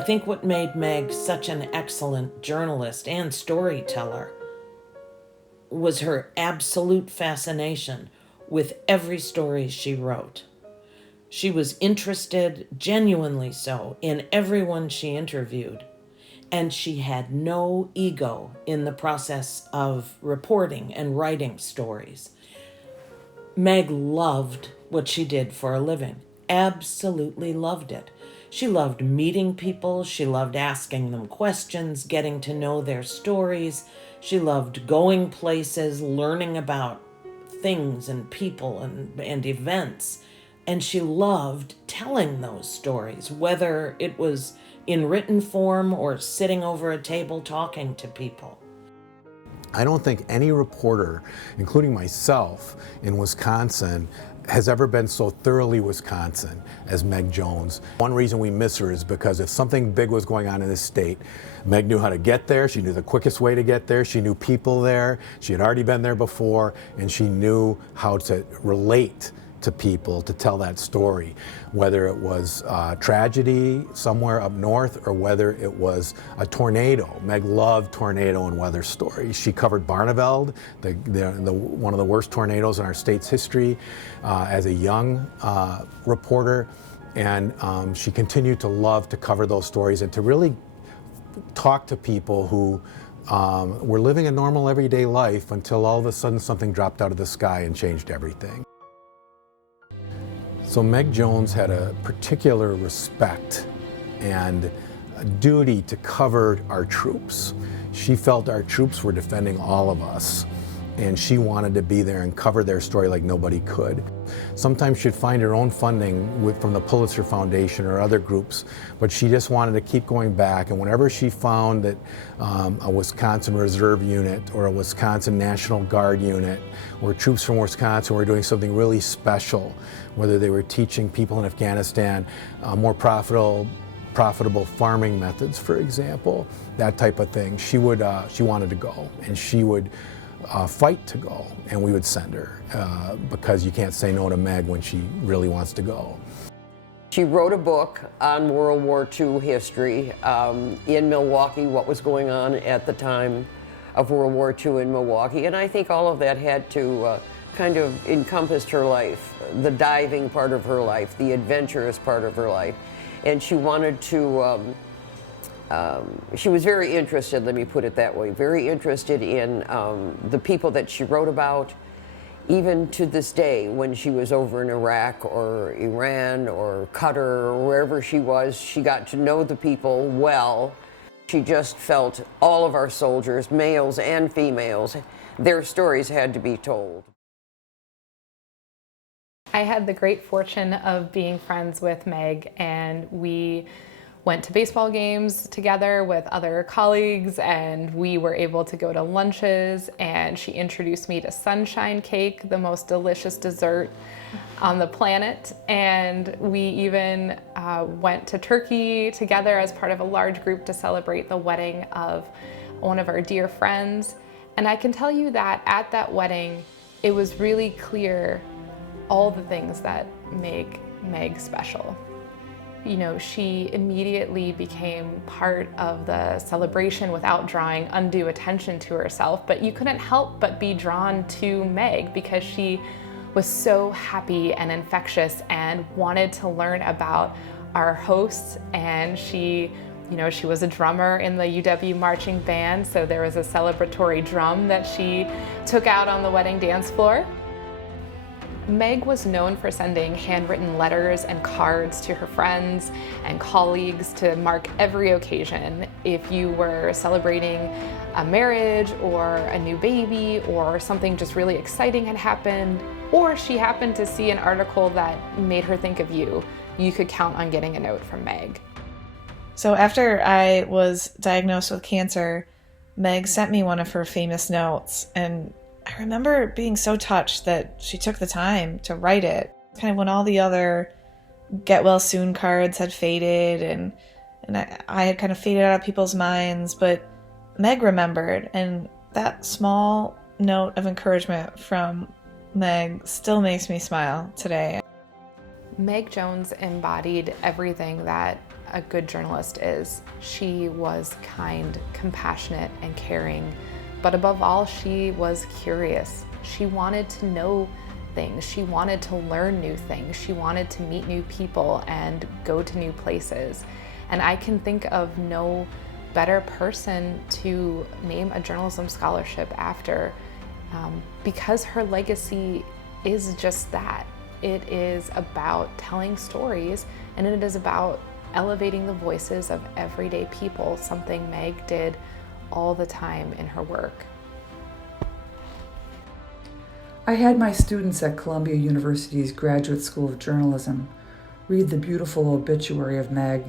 I think what made Meg such an excellent journalist and storyteller was her absolute fascination with every story she wrote. She was interested, genuinely so, in everyone she interviewed, and she had no ego in the process of reporting and writing stories. Meg loved what she did for a living, absolutely loved it. She loved meeting people, she loved asking them questions, getting to know their stories. She loved going places, learning about things and people and events. And she loved telling those stories, whether it was in written form or sitting over a table talking to people. I don't think any reporter, including myself in Wisconsin, has ever been so thoroughly Wisconsin as Meg Jones. One reason we miss her is because if something big was going on in this state, Meg knew how to get there, she knew the quickest way to get there, she knew people there, she had already been there before, and she knew how to relate to people to tell that story, whether it was tragedy somewhere up north or whether it was a tornado. Meg loved tornado and weather stories. She covered Barneveld, one of the worst tornadoes in our state's history, as a young reporter, and she continued to love to cover those stories and to really talk to people who were living a normal everyday life until all of a sudden something dropped out of the sky and changed everything. So Meg Jones had a particular respect and a duty to cover our troops. She felt our troops were defending all of us, and she wanted to be there and cover their story like nobody could. Sometimes she'd find her own funding from the Pulitzer Foundation or other groups, but she just wanted to keep going back, and whenever she found that a Wisconsin Reserve unit or a Wisconsin National Guard unit or troops from Wisconsin were doing something really special, whether they were teaching people in Afghanistan more profitable farming methods, for example, that type of thing, she wanted to go, and she would fight to go, and we would send her because you can't say no to Meg when she really wants to go. She wrote a book on World War II history in Milwaukee, what was going on at the time of World War II in Milwaukee, and I think all of that had to kind of encompassed her life, the diving part of her life, the adventurous part of her life, and she wanted to she was very interested, let me put it that way, very interested in the people that she wrote about. Even to this day, when she was over in Iraq or Iran or Qatar or wherever she was, she got to know the people well. She just felt all of our soldiers, males and females, their stories had to be told. I had the great fortune of being friends with Meg, and we went to baseball games together with other colleagues, and we were able to go to lunches, and she introduced me to sunshine cake, the most delicious dessert on the planet, and we even went to Turkey together as part of a large group to celebrate the wedding of one of our dear friends. And I can tell you that at that wedding, it was really clear all the things that make Meg special. You know, she immediately became part of the celebration without drawing undue attention to herself, but you couldn't help but be drawn to Meg because she was so happy and infectious and wanted to learn about our hosts. And she, you know, she was a drummer in the UW marching band, so there was a celebratory drum that she took out on the wedding dance floor. Meg was known for sending handwritten letters and cards to her friends and colleagues to mark every occasion. If you were celebrating a marriage or a new baby or something just really exciting had happened, or she happened to see an article that made her think of you, you could count on getting a note from Meg. So after I was diagnosed with cancer, Meg sent me one of her famous notes, and I remember being so touched that she took the time to write it. Kind of when all the other get well soon cards had faded and I had kind of faded out of people's minds, but Meg remembered, and that small note of encouragement from Meg still makes me smile today. Meg Jones embodied everything that a good journalist is. She was kind, compassionate, and caring, but above all, she was curious. She wanted to know things. She wanted to learn new things. She wanted to meet new people and go to new places. And I can think of no better person to name a journalism scholarship after, because her legacy is just that. It is about telling stories, and it is about elevating the voices of everyday people, something Meg did all the time in her work. I had my students at Columbia University's Graduate School of Journalism read the beautiful obituary of Meg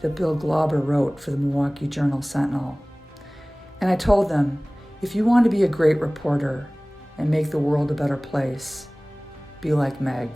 that Bill Glauber wrote for the Milwaukee Journal Sentinel. And I told them, if you want to be a great reporter and make the world a better place, be like Meg.